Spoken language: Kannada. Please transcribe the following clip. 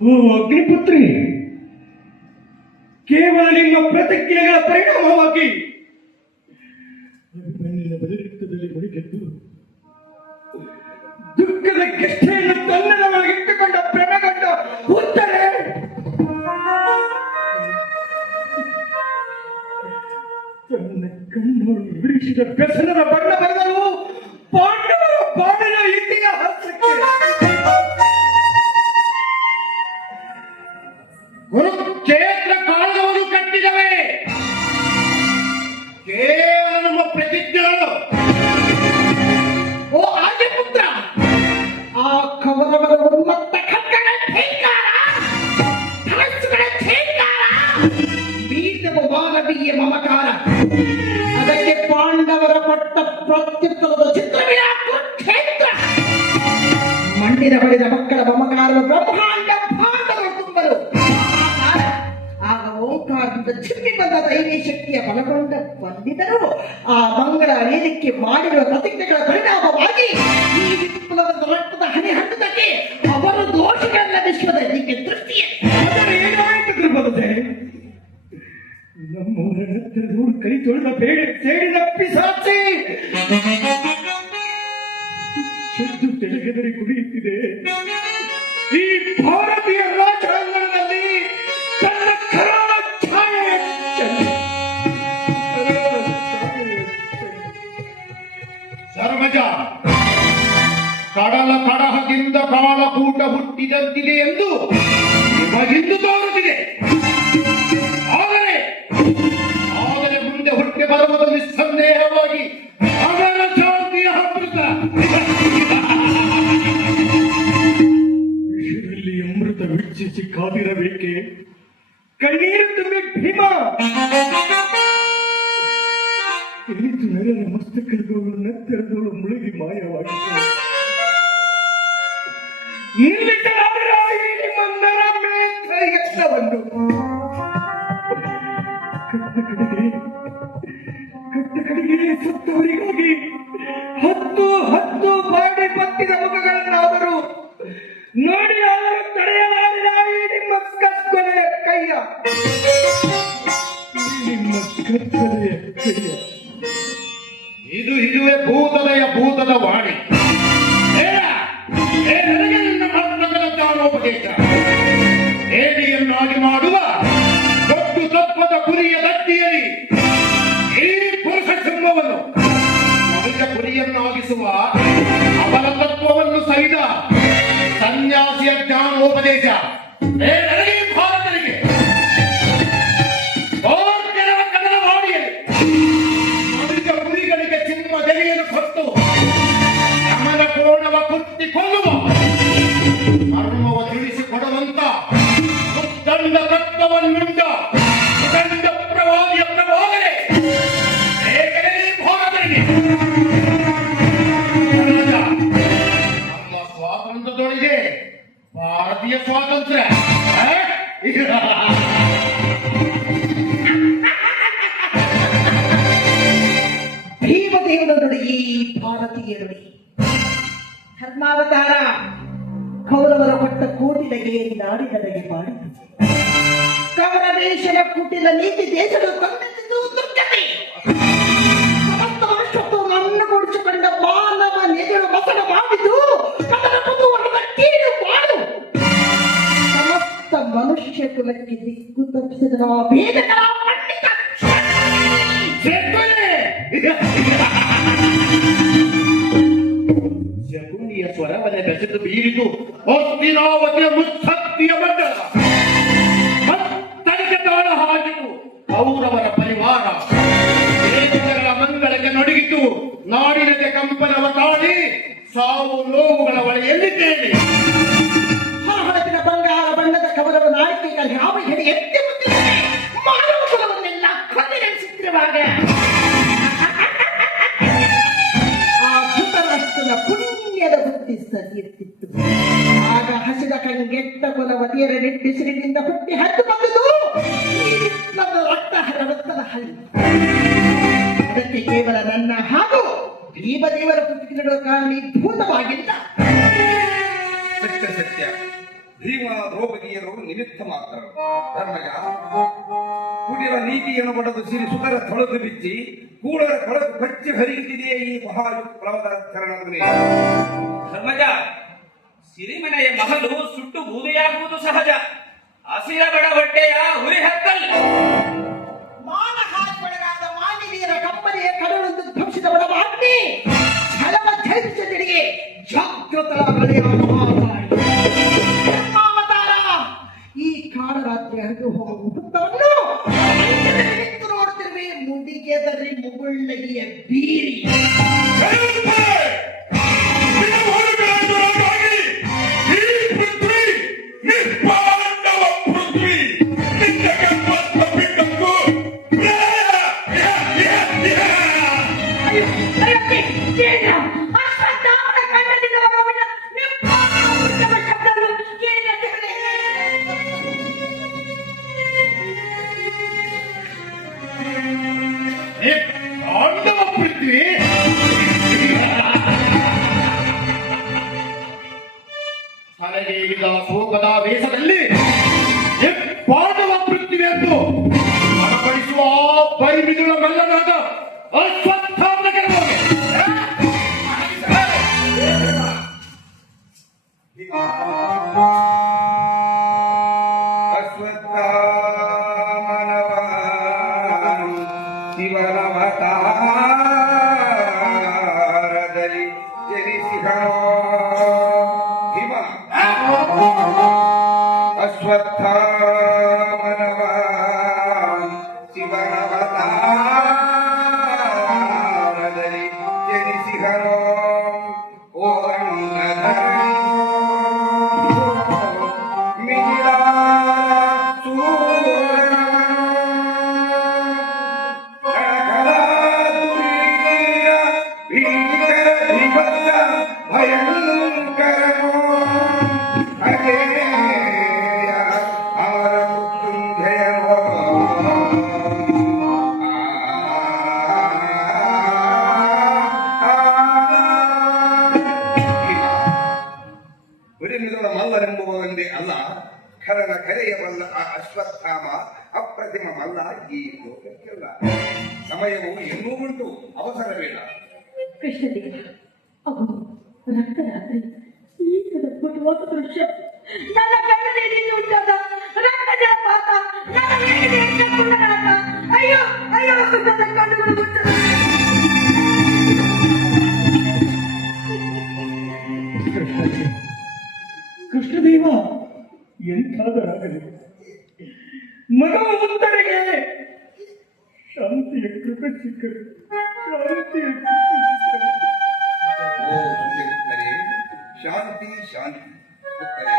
ಓ ಅಗ್ನಿಪುತ್ರಿ. ಕೇವಲ ನಿಮ್ಮ ಪ್ರತಿಕ್ರಿಯೆಗಳ ಪರಿಣಾಮವಾಗಿ. ದುಃಖದ ಬಲಿರಕ್ತದಲ್ಲಿ ದುಃಖದ ಕಿಷ್ಟೆಯನ್ನು ತನ್ನದವಾಗಿಟ್ಟುಕೊಂಡ ಪ್ರೇಮಗಂಡ ಉತ್ತರೆ ತನ್ನ ಕಣ್ಣು ಬಿಡಿಸಿದ ವ್ಯಸನದ ಬಣ್ಣ ನಮ್ಮ ಪ್ರತಿಜ್ಞೆಗಳು ಓ ಆರ್ಯಪುತ್ರ ಆ ಕೌರವರ ಉನ್ಮತ್ತ ಖಡ್ಗಗಳ ಧಿಕ್ಕಾರ ಧನಸ್ಸುಗಳ ಧಿಕ್ಕಾರ ಬೀಜವ ಮಾನವೀಯ ಮಮಕಾರ ಅದಕ್ಕೆ ಪಾಂಡವರ ಕೊಟ್ಟ ಪ್ರತ್ಯುತ್ತರದ ಚಿತ್ರವೇ ಆ ಕುರುಕ್ಷೇತ್ರ ಮಣ್ಣಿನ ಬಳಿದ ಮಕ್ಕಳ ಮಮಕಾರವ ಬ್ರಹ್ಮಾಂಡ ಓಂಕಾರದಿಂದ ಚಿಮ್ಮಿ ಬಂದ ದೈವಿ ಶಕ್ತಿಯ ಬಲಗೊಂಡ ಬಂದಿದ್ದರು ಆ ಮಂಗಳ ಅಳಿಯಲಿಕ್ಕೆ ಮಾಡಿರುವ ಪ್ರತಿಜ್ಞೆಗಳ ಪರಿಣಾಮವಾಗಿ ಈ ವಿಪ್ಲವದ ರಕ್ತದ ಹನಿ ಹಣ್ಣುದಕ್ಕೆ ಅವರ ದೋಷಗಳನ್ನ ವಿಶ್ವದ ಹೀಗೆ ದೃಷ್ಟಿಯೇ ಏನಾಯಿತು ನಮ್ಮವರ ಹತ್ತಿರದವರು ಕೈ ತೊಳೆದ ಬೇಡ ಸೇಡಿದ ಪಿಸಾಚಿ ಚೆದ್ದು ತೆಳಗೆದರಿ ಕುಡಿಯುತ್ತಿದೆ. ಈ ಕಡಲ ಕಡಹದಿಂದ ಕಾಳಕೂಟ ಹುಟ್ಟಿದಂತಿದೆ ಎಂದು ನಿಮಗಿಂದು ತೋರುತ್ತಿದೆ. ಆದರೆ ಆದರೆ ಮುಂದೆ ಹುಟ್ಟಿ ಬರುವುದು ನಿಸ್ಸಂದೇಹವಾಗಿ ಅದರ ಶಾಂತಿಯ ಅಮೃತ. ವಿಷದಲ್ಲಿ ಅಮೃತ ವೀಕ್ಷಿಸಿ ಕಾದಿರಬೇಕೆ? ಎತ್ತವನ್ನು ಕಟ್ಟ ಕಡೆಗೆ ಕಟ್ಟ ಸುತ್ತವರಿಗಾಗಿ ಹತ್ತು ಹತ್ತು ಬಾಡಿ ಬತ್ತಿದ ಮುಖಗಳನ್ನಾದರೂ ನೋಡಿ ಅವರು ತಡೆಯಲಾಗದ ಈ ನಿಮ್ಮ ಕತ್ತಲೆಯ ಕೈಯ. ನಿಮ್ಮ ಕತ್ತಲೆಯ ಕೈಯ. ಇದು ಇದುವೆ ಭೂತದಯ ಭೂತದ ವಾಣಿ. கேட்டார் ಸ್ವಾತಂತ್ರ್ಯ? ಭೀಮದೇವನ ನುಡಿ ಈ ಭಾರತೀಯ ಧರ್ಮಾವತಾರ ಕೌರವರ ಕೊಟ್ಟ ಕೋಟಿನಗೆ ನಾಡಿನಡೆಗೆ ಮಾಡಿತು. ಕವರ ದೇಶದ ಕುಟಿಲ ನೀತಿ ದೇಶದ ತಂದಿದ್ದು ಕುಲಕ್ಕೆ ದಿಕ್ಕು ತಪ್ಪಿಸಿದ ಪಂಡಿತ ಸೇರ್ಕೊಳ್ಳಿ. ಶಕುನಿಯ ಸ್ವರವನ್ನೇ ಬೆಸೆದು ಬೀರಿತು. ಹೊಸ್ತಿನಾವತಿಯ ಮುತ್ಸಕ್ತಿಯ ಮಂಡಲ. ಮತ್ತನಿಗೆ ತಾಳ ಹಾಕಿತು ಕೌರವರ ಪರಿವಾರ ದೇವತೆಗಳ ಮಂಗಳಕ್ಕೆ ನಡುಗಿತು. ನಾಡಿನತೆ ಕಂಪನವ ತಾಡಿ ಸಾವು ನೋವುಗಳ ಒಳೆಯಲ್ಲಿದ್ದೇನೆ ನಿಟ್ಟಿಸಿರಿನಿಂದ ಹುಟ್ಟಿ ಬಂದಿದ್ದು? ನನ್ನ ರಕ್ತ ವಿಪ್ಲವದ ಹಳ್ಳಿ. ಅದಕ್ಕೆ ಕೇವಲ ನನ್ನ ಹಾಗೂ ಭೀಮದೇವರ ಕುತ್ತಿಗೆ ಕಾರಣೀಭೂತವಾಗಿಲ್ಲ ಸತ್ಯ ಸತ್ಯ. ಭೀಮ ದ್ರೌಪದಿಯರು ನಿಮಿತ್ತ ಮಾತ್ರ. ಧರ್ಮಜ ಕುಡಿಯರ ನೀತಿಯನ್ನು ಪಡೆದು ಸಿರಿ ಸುಖರ ತೊಳೆದು ಬಿಚ್ಚಿ ಕೂಡರ ಕೊಳಕು ಕಚ್ಚಿ ಹರಿಯುತ್ತಿದೆಯೇ ಈ ಮಹಾಯುಕ್ಲವದ ಚರಣದಲ್ಲಿ ಧರ್ಮಜ ಸಿರಿಮನೆಯ ಮಹಲು ಸುಟ್ಟು ಬೂದೆಯಾಗುವುದು ಸಹಜ. ಹಸಿರ ಬಡ ಬಟ್ಟೆಯ ಹುರಿ ಹತ್ತಲ್. ಮಾನಹಾಸ್ಪಡಗಾದ ಮಾನವೀಯರ ಕಂಪನಿಯ ಕರುಳನ್ನು ಧ್ವಂಸಿದವರ ಬಡವಾಗ್ನಿ. ಛಲವ ಛೇದಿಸದಿಡಿಗೆ ಜಾಗೃತರ ಬಳಿಯ ಏ, ಪಾಂಡವ ಪೃಥ್ವಿ ಇಳಿದ ಶೋಕದ ವೇಷದಲ್ಲಿ ಪಾಂಡವ ಪೃಥ್ವಿ ಎಂದು ¡Gracias! ಖರನ ಕರೆಯಬಲ್ಲ ಆ ಅಶ್ವತ್ಥಾಮ ಅಪ್ರತಿಮ ಮಲ್ಲ ಈ ಲೋಕಕ್ಕೆಲ್ಲ. ಸಮಯವು ಇನ್ನೂ ಉಂಟು ಅವಸರ ಬೇಡ ಕೃಷ್ಣದೇವ ಅವು ರಕ್ತರಾತ್ರಿ ಈಗದ ಪುಟವಾದ ದೃಶ್ಯ. ನನ್ನ ಕಣ್ಣಲ್ಲಿ ಉಂಟಾದ ರಕ್ತ ಜಲಪಾತ ನನ್ನ ಮೇಲಿದೆ ಚಕ್ಕುಂಡನಾಟ. ಅಯ್ಯೋ ಅಯ್ಯೋ ನನ್ನ ಕಣ್ಣುಗಳು ಮುಚ್ಚದ ಕೃಷ್ಣದೇವ ಕೃಷ್ಣದೇವ ಎಂಥಾದರಾಗಲಿ ಮಗವ ಉತ್ತರಿಗೆ ಶಾಂತಿಯ ಕೃಪೆ ಸಿಕ್ಕರು ಶಾಂತಿಯ ಕೃಪೆ ಸಿಕ್ಕರು. ಶಾಂತಿ ಶಾಂತಿ ಉತ್ತರೆ